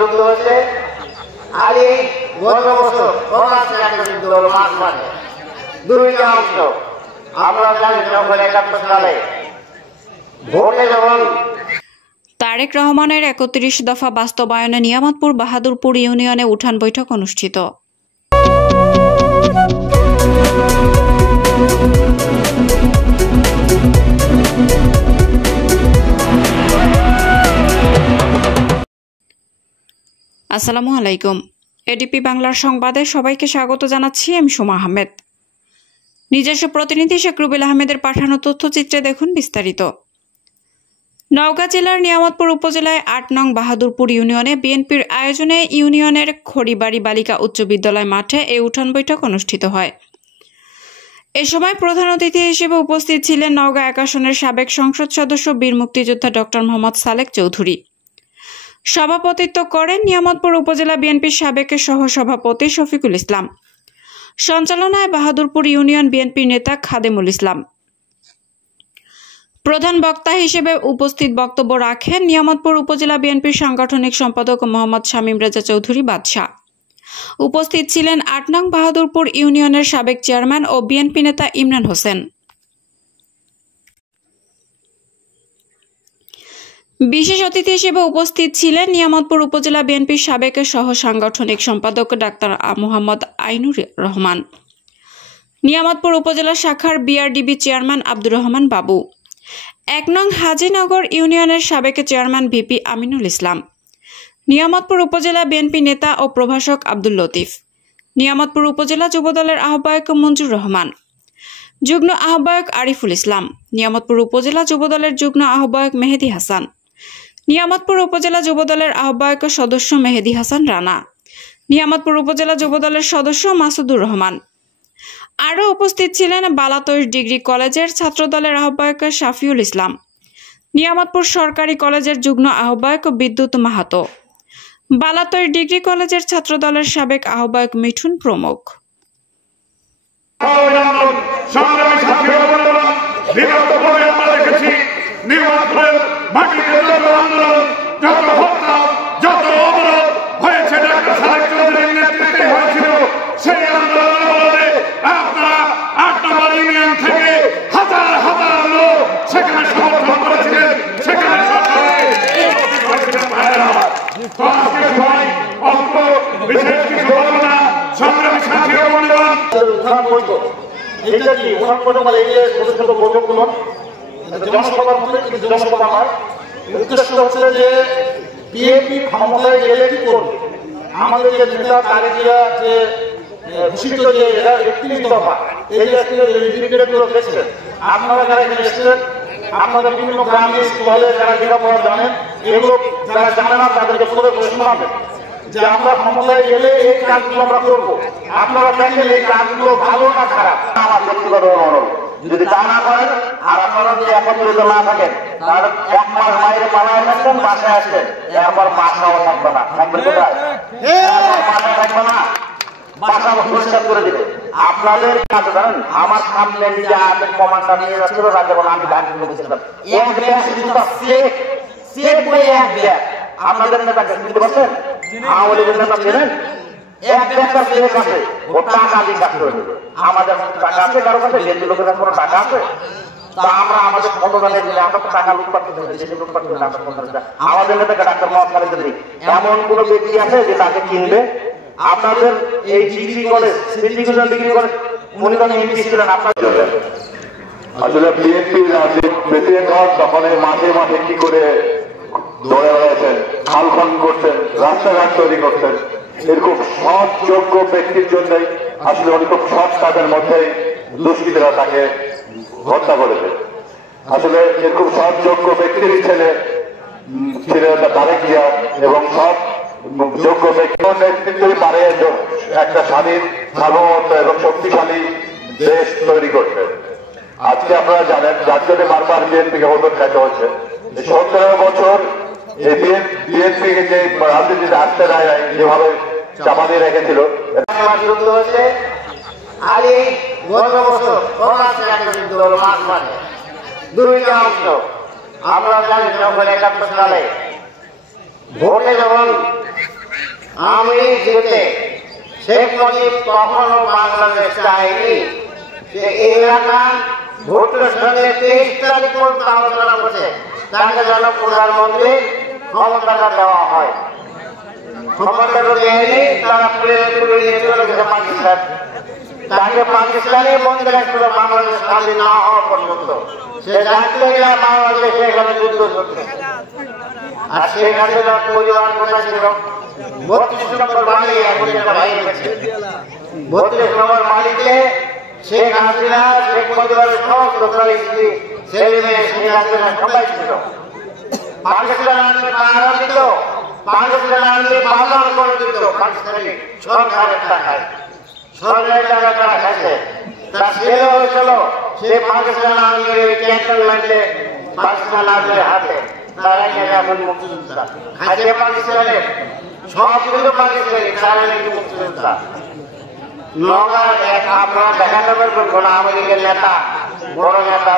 যুদ্ধ হয়েছে, আর এই গত বছর ফরাসির একটা যুদ্ধ হলো মার্চ মাসে। দুইটা অংশ আমরা জানি যখন ৭১ সালে ভোটে যখন তারেক রহমানের ৩১ দফা বাস্তবায়নে নিয়ামতপুর বাহাদুরপুর ইউনিয়নে উঠান বৈঠক অনুষ্ঠিত। আসসালামু আলাইকুম। এডিপি বাংলার সংবাদে সবাইকে স্বাগত জানাচ্ছি। আমি সুমা আহমেদ। নিজস্ব প্রতিনিধি শেখ রুবেল আহমেদের পাঠানো তথ্যচিত্রে দেখুন বিস্তারিত। নওগাঁ জেলার নিয়ামতপুর উপজেলায় ৮ নং বাহাদুরপুর ইউনিয়নে বিএনপির আয়োজনে ইউনিয়নের খড়িবাড়ি বালিকা উচ্চ বিদ্যালয় মাঠে এই উঠান বৈঠক অনুষ্ঠিত হয়। এ সময় প্রধান অতিথি হিসেবে উপস্থিত ছিলেন নওগাঁ ১ আসনের সাবেক সংসদ সদস্য বীর মুক্তিযোদ্ধা ডক্টর মোহাম্মদ সালেক চৌধুরী। সভাপতিত্ব করেন নিয়ামতপুর উপজেলা বিএনপির সাবেক সহসভাপতি শফিকুল ইসলাম। সঞ্চালনায় বাহাদুরপুর ইউনিয়ন বিএনপির নেতা খাদেমুল ইসলাম। প্রধান বক্তা হিসেবে উপস্থিত বক্তব্য রাখেন নিয়ামতপুর উপজেলা বিএনপির সাংগঠনিক সম্পাদক মোহাম্মদ শামীম রেজা চৌধুরী বাদশাহ। উপস্থিত ছিলেন ৮ নং বাহাদুরপুর ইউনিয়নের সাবেক চেয়ারম্যান ও বিএনপি নেতা ইমরান হোসেন। বিশেষ অতিথি হিসেবে উপস্থিত ছিলেন নিয়ামতপুর উপজেলা বিএনপির সাবেক সহ সাংগঠনিক সম্পাদক ডাক্তার মোহাম্মদ আইনুর রহমান, নিয়ামতপুর উপজেলা শাখার বিআরডিবি চেয়ারম্যান আব্দুর রহমান বাবু, ১ নং হাজিনগর ইউনিয়নের সাবেক চেয়ারম্যান ভিপি আমিনুল ইসলাম, নিয়ামতপুর উপজেলা বিএনপি নেতা ও প্রভাষক আব্দুল লতিফ, নিয়ামতপুর উপজেলা যুবদলের আহ্বায়ক মঞ্জুর রহমান, যুগ্ম আহ্বায়ক আরিফুল ইসলাম, নিয়ামতপুর উপজেলা যুবদলের যুগ্ম আহ্বায়ক মেহেদি হাসান, নিয়ামতপুর উপজেলা যুবদলের আহ্বায়ক সদস্য মেহেদি হাসান রানা, নিয়ামতপুর উপজেলা যুবদলের সদস্য মাসুদুর রহমান। আরও উপস্থিত ছিলেন বালাতৈশ ডিগ্রি কলেজের ছাত্রদলের আহ্বায়ক শাফিউল ইসলাম, নিয়ামতপুর সরকারি কলেজের যুগ্ম আহ্বায়ক বিদ্যুৎ মাহাতো, বালাতৈশ ডিগ্রি কলেজের ছাত্রদলের সাবেক আহ্বায়ক মিঠুন প্রমুখ। এটা কি ছোট বৈঠকগুলো জনসভার মধ্যে কিন্তু জনসভা নয়। উদ্দেশ্য হচ্ছে যে বিএনপি ক্ষমতায় গেলে কি করবে, আমাদের যে নেতা তারেকিরা যে ঘোষিত যে এরা ৩১ দফা, এই লিফলেটগুলো দেখছিলেন আপনারা যারা এখানে এসেছিলেন, আপনাদের বিভিন্ন গ্রামে স্কুলে যারা লেখাপড়া জানেন, এগুলো যারা জানে না তাদেরকে পড়ে পড়ে শোনাবেন যে আমরা ক্ষমতায় গেলে এই কাজগুলো আমরা করবো। আপনারা দেখেন এই কাজগুলো ভালো না খারাপ। আমার ব্যক্তিগত অনুরোধ, যদি তা না করেন আর আপনারা যদি একত্রিত না থাকেন তাহলে ১ মাস বাইরে পালায় থাকবেন, বাসায় আসবেন, এরপর বাসাও থাকবে না। থাকবেন কোথায়? বাসা থাকবে না, বাসা পরিষ্কার করে দিবে। আপনাদের কাজ জানেন, আমার সামনে নিজে আর্মির কমান্ডার নিয়ে যাচ্ছিল রাজ্যে, বলে আমি গাড়ি বলেছিলাম এক ব্যাগ জুতা সেট বলে এক ব্যাগ। আপনাদের নেতা বুঝতে পারছেন? আওয়ামী লীগের নেতা ছিলেন, এক ব্যাগটা সেট আছে, ও টাকা দিয়ে কাজ করে দেবে। আমাদের টাকা আছে কারো কাছে? যে লোকের কাছে কোনো টাকা আছে? তা আমরা আমাদের ক্ষমতায় দিলে আমরা তো টাকা লুটপাট করতে হবে, দেশে লুটপাট করতে হবে। আমাদের নেতাকে ডাক্তার মোহাম্মদ খালেদ চৌধুরী এমন কোন ব্যক্তি আছে যে তাকে কিনবে? আপনাদের এই ডিগ্রি কলেজ, ডিগ্রি কলেজ মনে করেন এমপি ছিলেন আপনাদের। আসলে বিএনপি প্রেসিডেন্ট হওয়ার তখন মাঠে মাঠে কি করে দৌড়ে বেড়াচ্ছেন, খাল খনন করছেন, রাস্তাঘাট তৈরি করছেন, এরকম সৎ যোগ্য ব্যক্তির জন্যই আসলে উনি খুব সৎ কাজের মধ্যেই দুষ্কৃতীরা তাকে হত্যা করেছে। আসলে এরকম সৎ যোগ্য ব্যক্তির ছেলে ছিলেন তারেক জিয়া এবং সৎ যোগ্য ব্যক্তির নেতৃত্বই পারে একটা স্বাধীন, সার্বভৌম এবং শক্তিশালী দেশ তৈরি করতে। আজকে আপনারা জানেন যার জন্য বারবার বিএনপিকে হতত খাইতে হচ্ছে। ১৭ বছর এই বিএনপিকে যে রাজনীতিতে আসতে দেয় নাই, যেভাবে চাপা দিয়ে রেখেছিল, যুদ্ধ হয়েছে, আর এই গত বছর ফরাসির একটা যুদ্ধ হলো মার্চ মাসে। দুইটা অংশ আমরা জানি যখন ৭১ সালে ভোটে যখন আওয়ামী লীগ জিতে শেখ মুজিব কখনো বাংলাদেশ চায়নি। সে এই এলাকা ভোটের সঙ্গে 23 তারিখ পর্যন্ত আলোচনা করছে তাকে যেন প্রধানমন্ত্রী ক্ষমতাটা দেওয়া হয়। ক্ষমতাটা দেয়নি, তারা তুলে নিয়ে চলে গেছে পাকিস্তান। তাকে পাকিস্তানে বন্দী রাখছিল বাংলাদেশ স্বাধীন না হওয়া পর্যন্ত। সে জানতে গেলে বাংলাদেশে এখানে যুদ্ধ চলছে। আর সেখানে পরিবার কোথায় ছিল? 32 নম্বর বাড়ি এখন একটা ভাই গেছে। 32 নম্বর বাড়িতে শেখ হাসিনা, শেখ মুজিবের সমস্ত স্ত্রী, ছেলে মেয়ে, শেখ হাসিনা সবাই ছিল। পাকিস্তান আর্মি পাহারা দিত, পাকিস্তান আর্মি বাজার করে দিত পাকিস্তানি সরকারের টাকায়। সরকারের টাকা তারা খাইছে। তার ছেলে হয়েছিল সে পাকিস্তান আর্মির ক্যান্টনমেন্টে পাকিস্তান আর্মির হাতে। তারা এখন মুক্তিযোদ্ধা খাইছে পাকিস্তানে, সব কিন্তু পাকিস্তানি, তারা নাকি মুক্তিযোদ্ধা। নগর আপনারা দেখাতে পারবেন কোন আওয়ামী লীগের নেতা, বড় নেতা